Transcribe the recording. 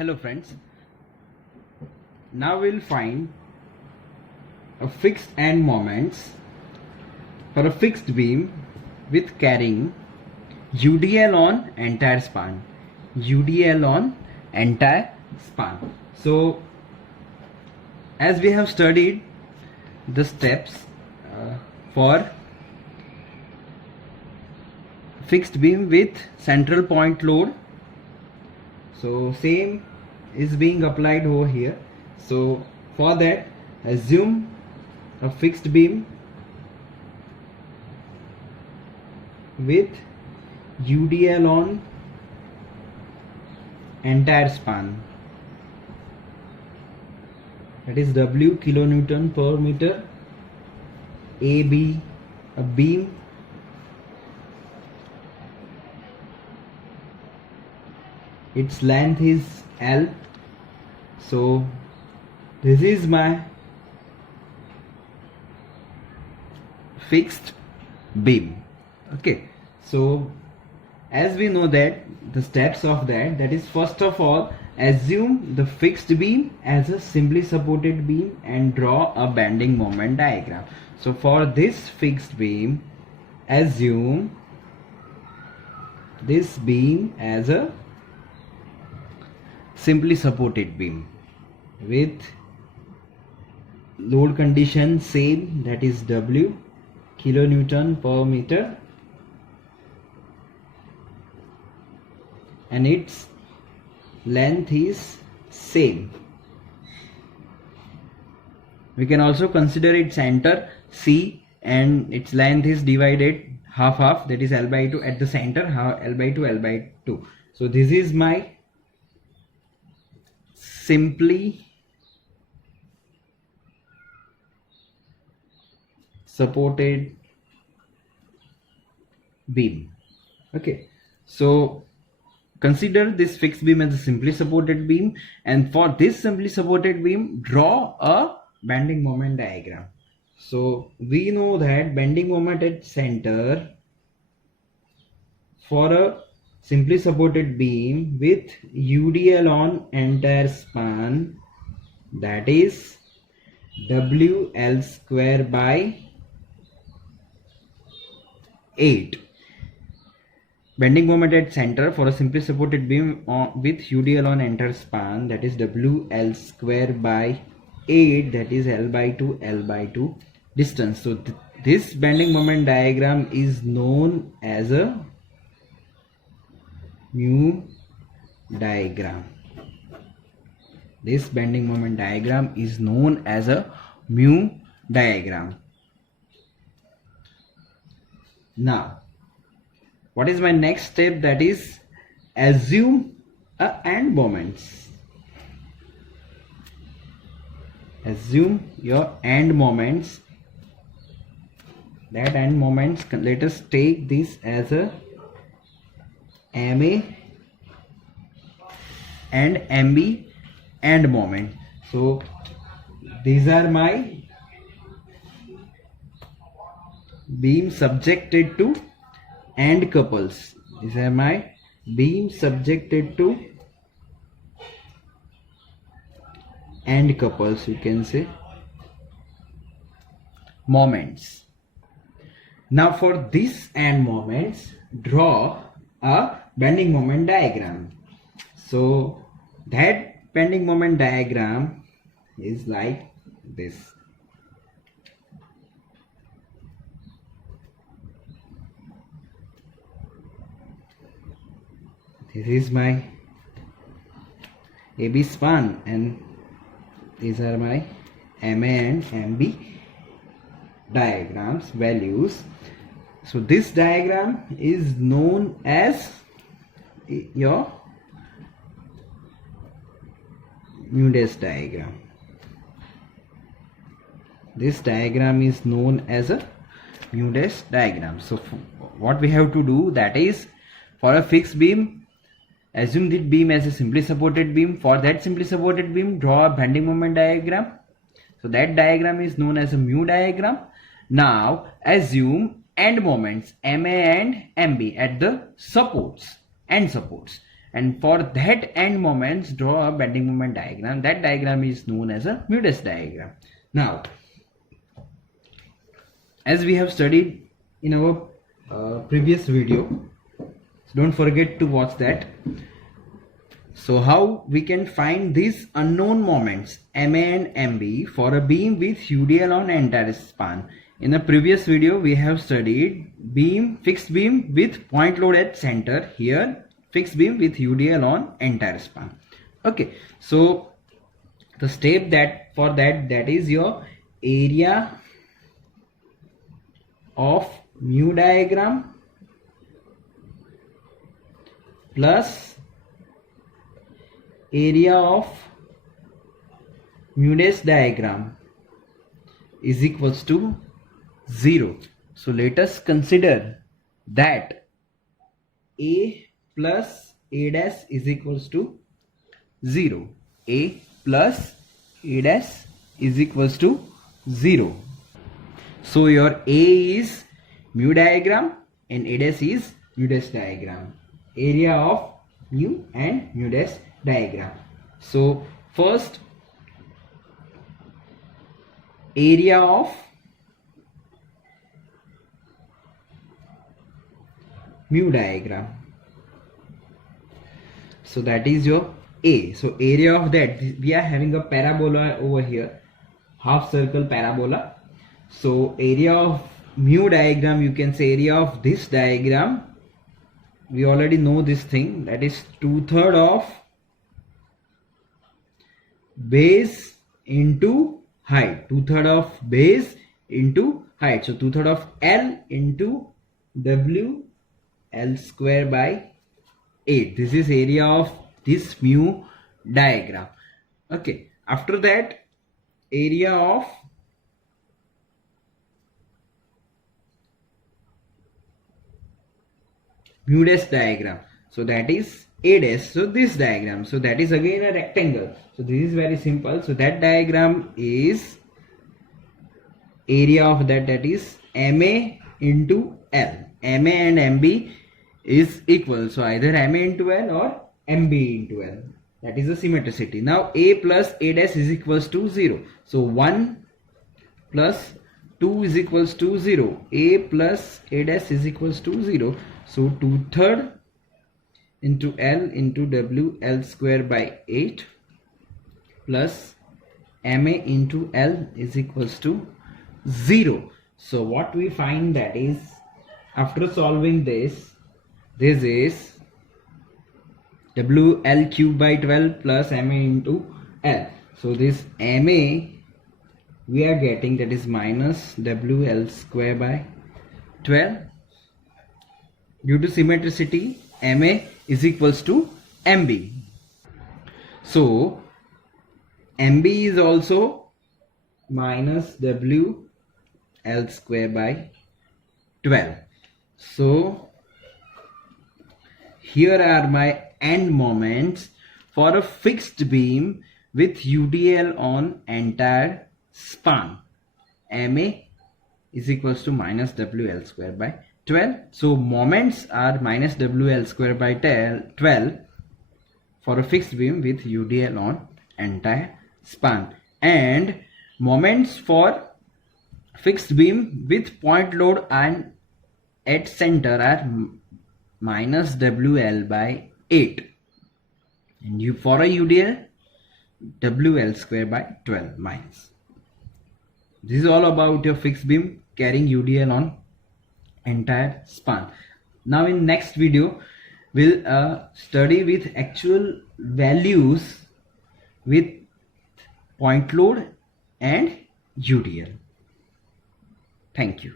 Hello friends, now we'll find a fixed end moments for a fixed beam with carrying UDL on entire span. UDL on entire span. So as we have studied the steps for fixed beam with central point load, so same is being applied over here. So for that, assume a fixed beam with UDL on entire span, that is W kilonewton per meter. AB, a beam its length is L. So this is my fixed beam. Okay, so as we know that the steps of that is, first of all, assume the fixed beam as a simply supported beam and draw a bending moment diagram. So for this fixed beam, assume this beam as a simply supported beam with load condition same, that is W kilonewton per meter, and its length is same. We can also consider its center C and its length is divided half, that is L by 2 at the center, L by 2, L by 2. So this is my simply supported beam. Okay, so consider this fixed beam as a simply supported beam, and for this simply supported beam, draw a bending moment diagram. So we know that bending moment at center for a simply supported beam with UDL on entire span, that is WL square by 8. Bending moment at center for a simply supported beam with UDL on entire span, that is WL square by 8, that is L by 2, L by 2 distance. So this bending moment diagram is known as a mu diagram. This bending moment diagram is known as a mu diagram. Now what is my next step? That is assume a end moments. Assume your end moments. That end moments, let us take this as a MA and MB end moment. So these are my beam subjected to end couples. These are my beam subjected to end couples, you can say moments. Now for this end moments, draw a bending moment diagram. So that bending moment diagram is like this. This is my AB span and these are my MA and MB diagrams values. So this diagram is known as your mu dash diagram. This diagram is known as a mu dash diagram. So what we have to do, that is, for a fixed beam, assume that beam as a simply supported beam. For that simply supported beam, draw a bending moment diagram. So that diagram is known as a mu diagram. Now assume end moments MA and MB at the supports, end supports. and for that end moments draw a bending moment diagram. That diagram is known as a Mudes diagram. Now, as we have studied in our previous video, so don't forget to watch that. So how we can find these unknown moments MA and MB for a beam with UDL on entire span. In the previous video we have studied fixed beam with point load at center. Here fixed beam with UDL on entire span. Okay, so the step that is your area of mu diagram plus area of Mudes diagram is equals to 0. So let us consider that A plus A dash is equals to 0. A plus A dash is equals to 0. So your A is mu diagram and A dash is Mudes diagram. Area of mu and Mudes diagram. So first, area of mu diagram, so that is your A. So area of that, we are having a parabola over here, half circle parabola. So area of mu diagram, you can say area of this diagram, we already know this thing, that is 2/3 of base into height, 2/3 of base into height. So 2/3 of L into W L square by 8. This is area of this mu diagram. Okay, after that, area of Mudes diagram, so that is A dash. So this diagram, so that is again a rectangle. So this is very simple. So that diagram is area of that is MA into L. MA and MB is equal. So either MA into L or MB into L. That is the symmetricity. Now A plus A dash is equals to 0. So 1 plus 2 is equals to 0. A plus A dash is equals to 0. So 2/3 into L into W L square by 8 plus MA into L is equals to 0. So what we find, that is, after solving this is WL cube by 12 plus MA into L. So this MA we are getting, that is minus WL square by 12. Due to symmetricity, MA is equals to MB. So MB is also minus WL square by 12. So here are my end moments for a fixed beam with UDL on entire span. MA is equals to minus WL square by 12. So moments are minus WL square by 12 for a fixed beam with UDL on entire span, and moments for fixed beam with point load and at center are minus WL by 8, and you for a UDL WL square by 12 minus. This is all about your fixed beam carrying UDL on entire span. Now in next video we'll study with actual values with point load and UDL. Thank you.